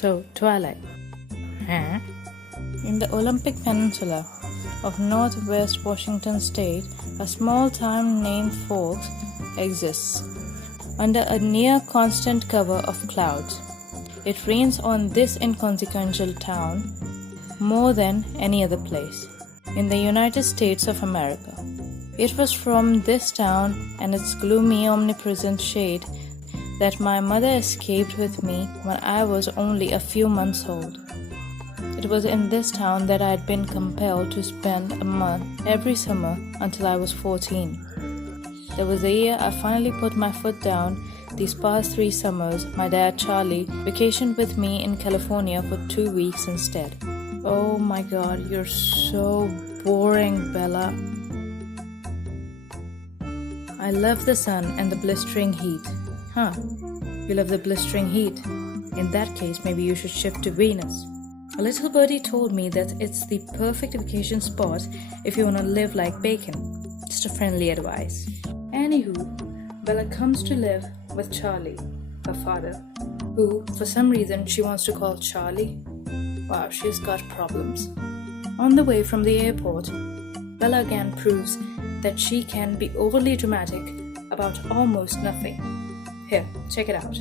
So, Twilight. Huh? In the Olympic Peninsula of northwest Washington state, a small town named Forks exists. Under a near constant cover of clouds, it rains on this inconsequential town more than any other place in the United States of America. It was from this town and its gloomy, omnipresent shade that my mother escaped with me when I was only a few months old. It was in this town that I had been compelled to spend a month every summer until I was 14. There was the year I finally put my foot down. These past 3 summers, my dad, Charlie, vacationed with me in California for 2 weeks instead. Oh my god, you're so boring, Bella. I love the sun and the blistering heat. Huh, you love the blistering heat? In that case, maybe you should shift to Venus. A little birdie told me that it's the perfect vacation spot if you want to live like bacon. Just a friendly advice. Anywho, Bella comes to live with Charlie, her father, who, for some reason, she wants to call Charlie. Wow, she's got problems. On the way from the airport, Bella again proves that she can be overly dramatic about almost nothing. Here, check it out.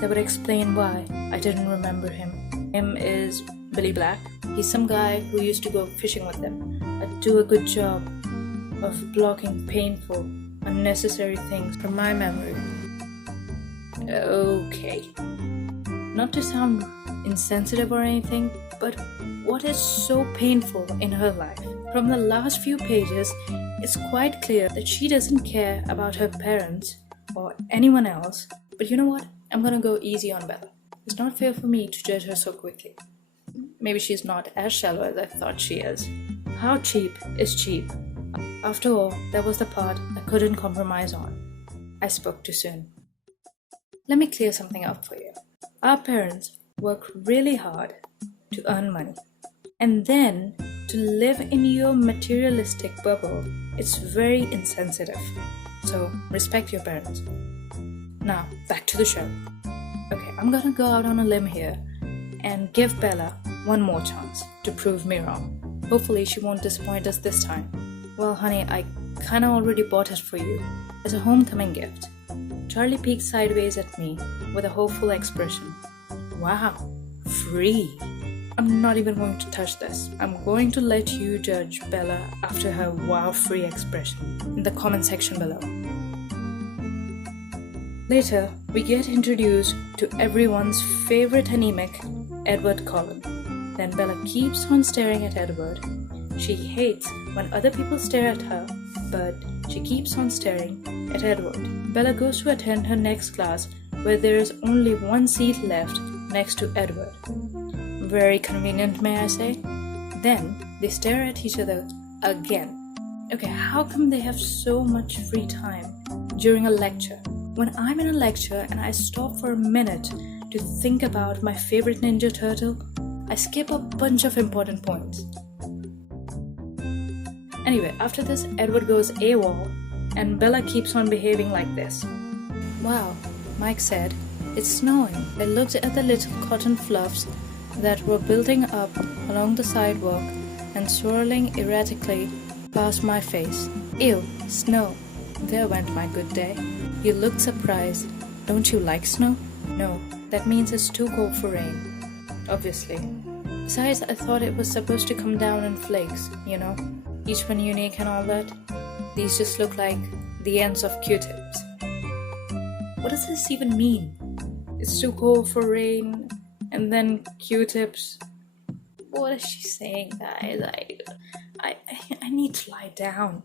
That would explain why I didn't remember him. Him is Billy Black. He's some guy who used to go fishing with them. I'd do a good job of blocking painful, unnecessary things from my memory. Okay. Not to sound insensitive or anything, but what is so painful in her life? From the last few pages, it's quite clear that she doesn't care about her parents or anyone else. But you know what? I'm gonna go easy on Bella. It's not fair for me to judge her so quickly. Maybe she's not as shallow as I thought she is. How cheap is cheap? After all, that was the part I couldn't compromise on. I spoke too soon. Let me clear something up for you. Our parents work really hard to earn money. And then to live in your materialistic bubble, it's very insensitive. So respect your parents. Now, back to the show. Okay, I'm gonna go out on a limb here and give Bella one more chance to prove me wrong. Hopefully she won't disappoint us this time. Well, honey, I kinda already bought it for you as a homecoming gift. Charlie peeked sideways at me with a hopeful expression. Wow, free. I'm not even going to touch this. I'm going to let you judge Bella after her wow free expression in the comment section below. Later, we get introduced to everyone's favorite anemic, Edward Cullen. Then Bella keeps on staring at Edward. She hates when other people stare at her, but she keeps on staring at Edward. Bella goes to attend her next class where there is only one seat left next to Edward. Very convenient, may I say? Then they stare at each other again. Okay, how come they have so much free time during a lecture? When I'm in a lecture and I stop for a minute to think about my favorite Ninja Turtle, I skip a bunch of important points. Anyway, after this, Edward goes AWOL and Bella keeps on behaving like this. Wow, Mike said, it's snowing. I looked at the little cotton fluffs that were building up along the sidewalk and swirling erratically past my face. Ew, snow. There went my good day. He looked surprised. Don't you like snow? No, that means it's too cold for rain. Obviously. Besides, I thought it was supposed to come down in flakes, you know? Each one unique and all that. These just look like the ends of Q-tips. What does this even mean? It's too cold for rain, and then Q-tips. What is she saying, guys? I need to lie down.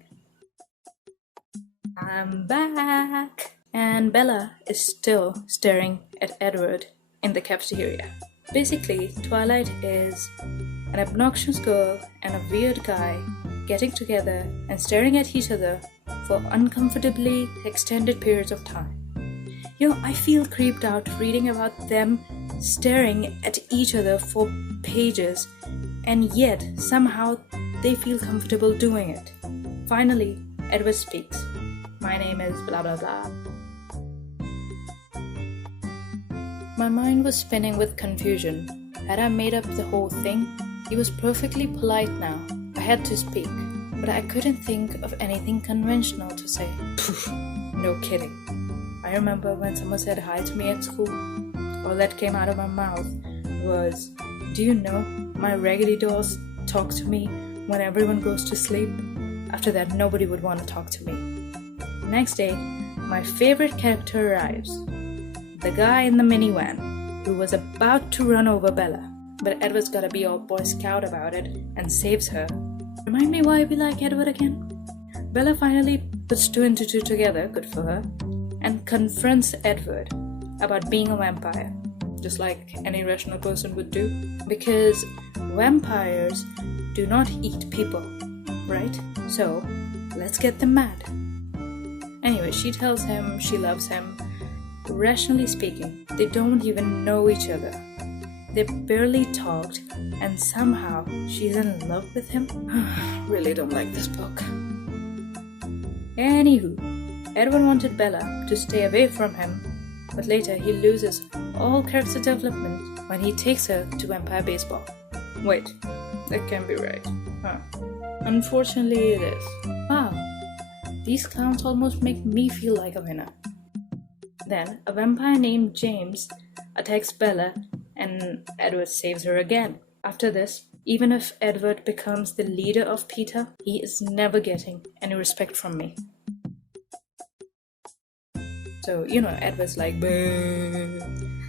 I'm back. And Bella is still staring at Edward in the cafeteria. Basically, Twilight is an obnoxious girl and a weird guy getting together and staring at each other for uncomfortably extended periods of time. You know, I feel creeped out reading about them staring at each other for pages, and yet somehow they feel comfortable doing it. Finally, Edward speaks. My name is blah blah blah. My mind was spinning with confusion. Had I made up the whole thing? He was perfectly polite now. I had to speak, but I couldn't think of anything conventional to say. No kidding. I remember when someone said hi to me at school, all that came out of my mouth was, "Do you know, my raggedy dolls talk to me when everyone goes to sleep?" After that, nobody would want to talk to me. Next day, my favorite character arrives. The guy in the minivan who was about to run over Bella. But Edward's gotta be all Boy Scout about it and saves her. Remind me why we like Edward again? Bella finally puts two and two together, good for her, and confronts Edward about being a vampire, just like any rational person would do. Because vampires do not eat people, right? So, let's get them mad. Anyway, she tells him she loves him. Rationally speaking, they don't even know each other. They barely talked, and somehow she's in love with him. Really don't like this book. Anywho, Edward wanted Bella to stay away from him, but later he loses all character development when he takes her to vampire baseball. Wait, that can't be right. Huh. Unfortunately, it is. Wow, these clowns almost make me feel like a winner. Then, a vampire named James attacks Bella, and Edward saves her again. After this, even if Edward becomes the leader of PETA, he is never getting any respect from me. So, Edward's like, "Boo,"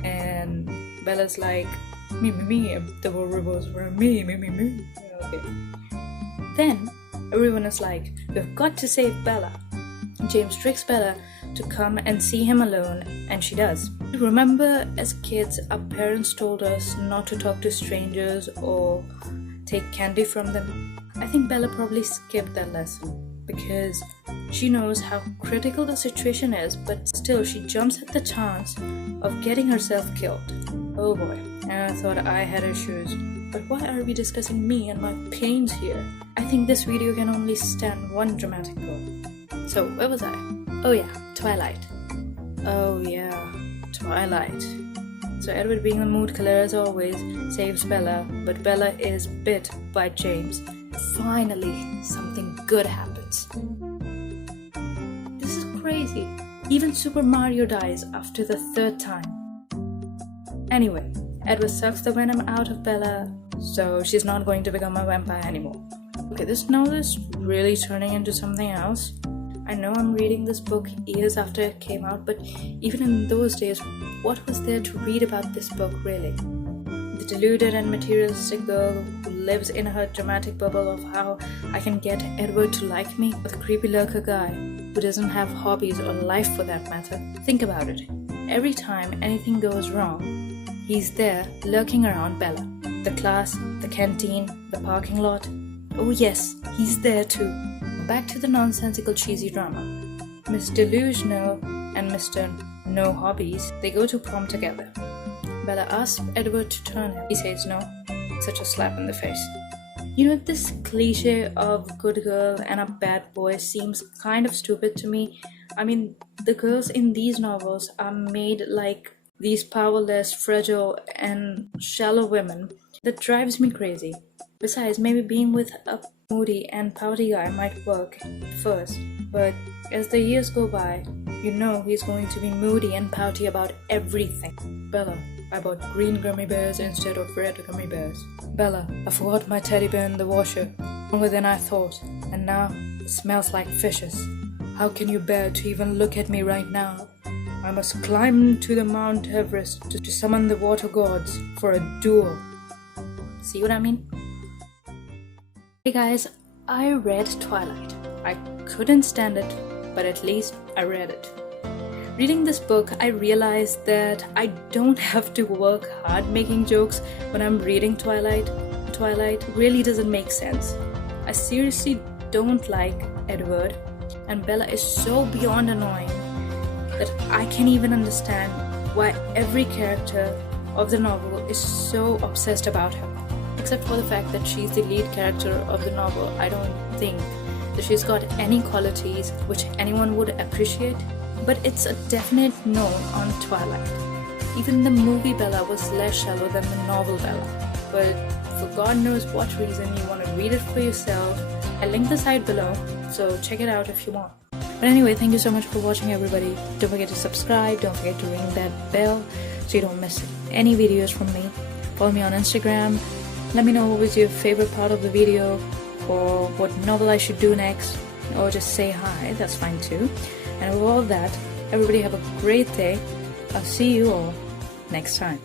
and Bella's like, me, the rivers were me. Okay. Then, everyone is like, "We've got to save Bella." James tricks Bella to come and see him alone, and she does. Remember, as kids, our parents told us not to talk to strangers or take candy from them? I think Bella probably skipped that lesson because she knows how critical the situation is, but still she jumps at the chance of getting herself killed. Oh boy, and I thought I had issues. But why are we discussing me and my pains here? I think this video can only stand one dramatic goal. So, where was I? Oh yeah, Twilight. Oh yeah, Twilight. So Edward, being the mood killer as always, saves Bella, but Bella is bit by James. Finally, something good happens. This is crazy. Even Super Mario dies after the third time. Anyway, Edward sucks the venom out of Bella, so she's not going to become a vampire anymore. Okay, this novel is really turning into something else. I know I'm reading this book years after it came out, but even in those days, what was there to read about this book, really? The deluded and materialistic girl who lives in her dramatic bubble of how I can get Edward to like me, or the creepy lurker guy who doesn't have hobbies or life for that matter. Think about it. Every time anything goes wrong, he's there lurking around Bella. The class, the canteen, the parking lot. Oh yes, he's there too. Back to the nonsensical cheesy drama. Miss Delusional and Mr. No Hobbies, they go to prom together. Bella asks Edward to turn him. He says no. Such a slap in the face. This cliche of good girl and a bad boy seems kind of stupid to me. I mean, the girls in these novels are made like these powerless, fragile, and shallow women. That drives me crazy. Besides, maybe being with a moody and pouty guy might work at first, but as the years go by, he's going to be moody and pouty about everything. Bella, I bought green gummy bears instead of red gummy bears. Bella, I forgot my teddy bear in the washer, longer than I thought, and now it smells like fishes. How can you bear to even look at me right now? I must climb to the Mount Everest to summon the water gods for a duel. See what I mean? Hey guys, I read Twilight. I couldn't stand it, but at least I read it. Reading this book, I realized that I don't have to work hard making jokes when I'm reading Twilight. Twilight really doesn't make sense. I seriously don't like Edward, and Bella is so beyond annoying that I can't even understand why every character of the novel is so obsessed about her. Except for the fact that she's the lead character of the novel, I don't think that she's got any qualities which anyone would appreciate. But it's a definite no on Twilight. Even the movie Bella was less shallow than the novel Bella. But for God knows what reason, you want to read it for yourself. I'll link the site below, so check it out if you want. But anyway, thank you so much for watching, everybody. Don't forget to subscribe, don't forget to ring that bell so you don't miss any videos from me. Follow me on Instagram. Let me know what was your favorite part of the video, or what novel I should do next, or just say hi, that's fine too. And with all that, everybody have a great day. I'll see you all next time.